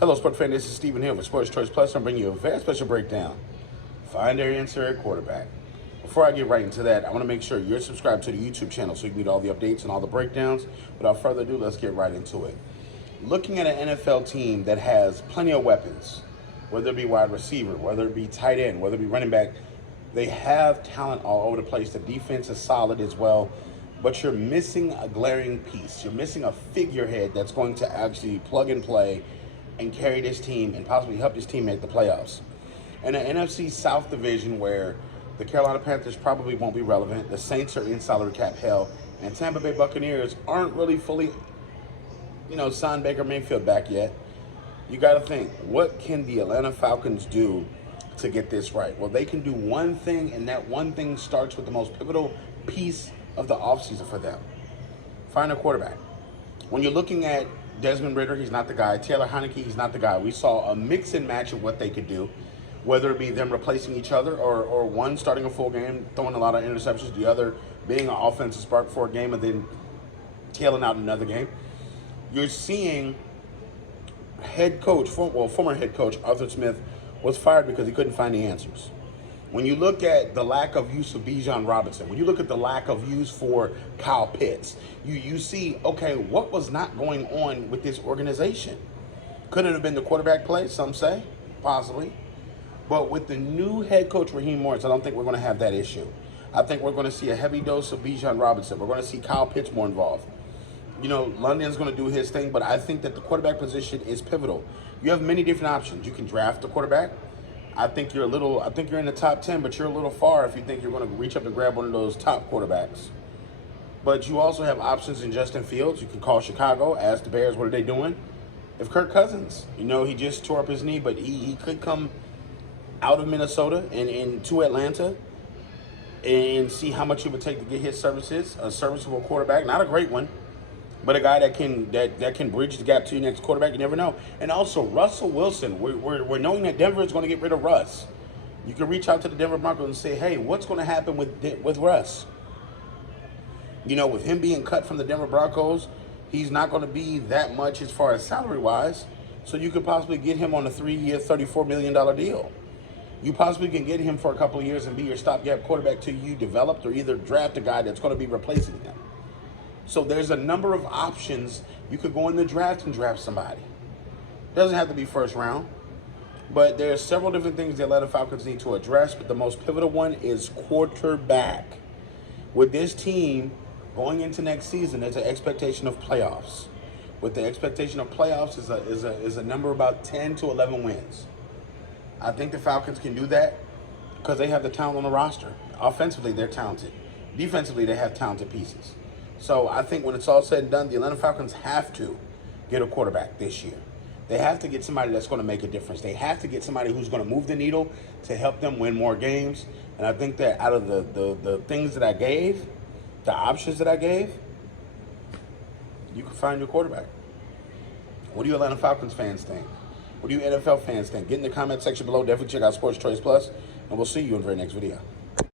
Hello, sports fan. This is Stephen Hill with Sports Choice Plus. I'm bringing you a very special breakdown. Find their answer at quarterback. Before I get right into that, I want to make sure you're subscribed to the YouTube channel so you can get all the updates and all the breakdowns. Without further ado, let's get right into it. Looking at an NFL team that has plenty of weapons, whether it be wide receiver, whether it be tight end, whether it be running back, they have talent all over the place. The defense is solid as well, but you're missing a glaring piece. You're missing a figurehead that's going to actually plug and play and carry this team and possibly help this team make the playoffs. In the NFC South division, where the Carolina Panthers probably won't be relevant, the Saints are in salary cap hell, and Tampa Bay Buccaneers aren't really fully, signed Baker Mayfield back yet. You got to think, what can the Atlanta Falcons do to get this right? Well, they can do one thing, and that one thing starts with the most pivotal piece of the offseason for them. Find a quarterback. When you're looking at Desmond Ridder, he's not the guy. Taylor Heineke, he's not the guy. We saw a mix and match of what they could do, whether it be them replacing each other or one starting a full game, throwing a lot of interceptions, the other being an offensive spark for a game and then tailing out another game. You're seeing former head coach Arthur Smith was fired because he couldn't find the answers. When you look at the lack of use of Bijan Robinson, when you look at the lack of use for Kyle Pitts, you see, okay, what was not going on with this organization? Could it have been the quarterback play, some say, possibly. But with the new head coach, Raheem Morris, I don't think we're going to have that issue. I think we're going to see a heavy dose of Bijan Robinson. We're going to see Kyle Pitts more involved. London's going to do his thing, but I think that the quarterback position is pivotal. You have many different options. You can draft a quarterback. I think you're in the top 10, but you're a little far if you think you're going to reach up and grab one of those top quarterbacks. But you also have options in Justin Fields. You can call Chicago, ask the Bears, what are they doing? If Kirk Cousins, he just tore up his knee, but he could come out of Minnesota and into Atlanta and see how much it would take to get his services. A serviceable quarterback, not a great one, but a guy that can bridge the gap to your next quarterback. You never know. And also Russell Wilson. We're knowing that Denver is going to get rid of Russ. You can reach out to the Denver Broncos and say, hey, what's going to happen with Russ? With him being cut from the Denver Broncos, he's not going to be that much as far as salary-wise. So you could possibly get him on a 3-year, $34 million deal. You possibly can get him for a couple of years and be your stopgap quarterback till you developed or either draft a guy that's going to be replacing him. So there's a number of options. You could go in the draft and draft somebody. Doesn't have to be first round. But there are several different things the Atlanta Falcons need to address, but the most pivotal one is quarterback. With this team going into next season, there's an expectation of playoffs. With the expectation of playoffs is a number about 10 to 11 wins. I think the Falcons can do that because they have the talent on the roster. Offensively, they're talented. Defensively, they have talented pieces. So I think when it's all said and done, the Atlanta Falcons have to get a quarterback this year. They have to get somebody that's going to make a difference. They have to get somebody who's going to move the needle to help them win more games. And I think that out of the things that I gave, the options that I gave, you can find your quarterback. What do you Atlanta Falcons fans think? What do you NFL fans think? Get in the comment section below. Definitely check out Sports Choice Plus, and we'll see you in the very next video.